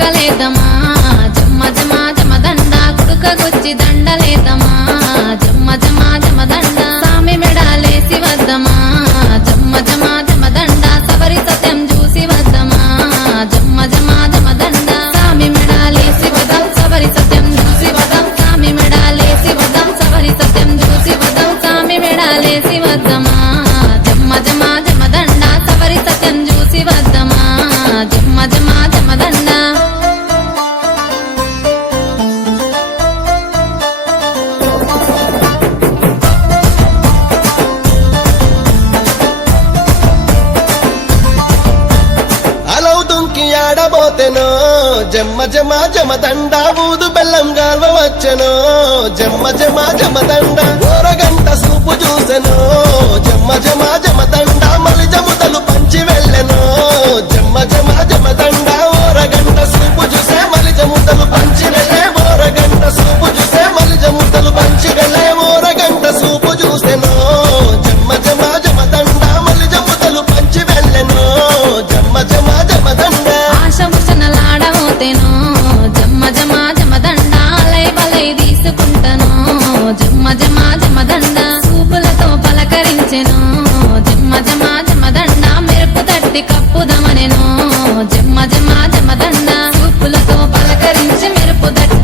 కుడుకలేదమా జమ్మ జమ జమదండ కుడుకగొచ్చి దండలేదమా జమ్మ జమ జమదండ సామి మెడాలేసి వద్దమా జమ్మ జమ జమదండ సవరి సత్యం చూసి వద్దమా జమ్మ జమ జమదండ సామి మెడాలేసి వదం సవరి సత్యం చూసి వదం సామి మెడాలేసి వదం సవరి సత్యం చూసి వదం సామి మెడాలేసి వద్దమా జమ్మ జమ జమదండ సవరి సత్యం చూసి వద్దమా జమ్మ జమ జమదండ అలౌదుంకి ఆడబోతెనో జమ్మ జమ జమదండ ఊదు బెల్లం గాల్వ వచ్చెనో జమ్మ జమ జమదండ ఓరగంట సూపు చూసెనో జమ్మ జమ జమదండ మలిజముదలు పంచి వెళ్ళెనో జమ్మ జమ జమదండ ఓరగంట సూపు చూసే మలిజముదలు పంచి వెళ్ళే ఓరగంట సూపు చూసే మలిజముదలు పంచి వెళ్ళే ఓరగంట సూపు చూసెనో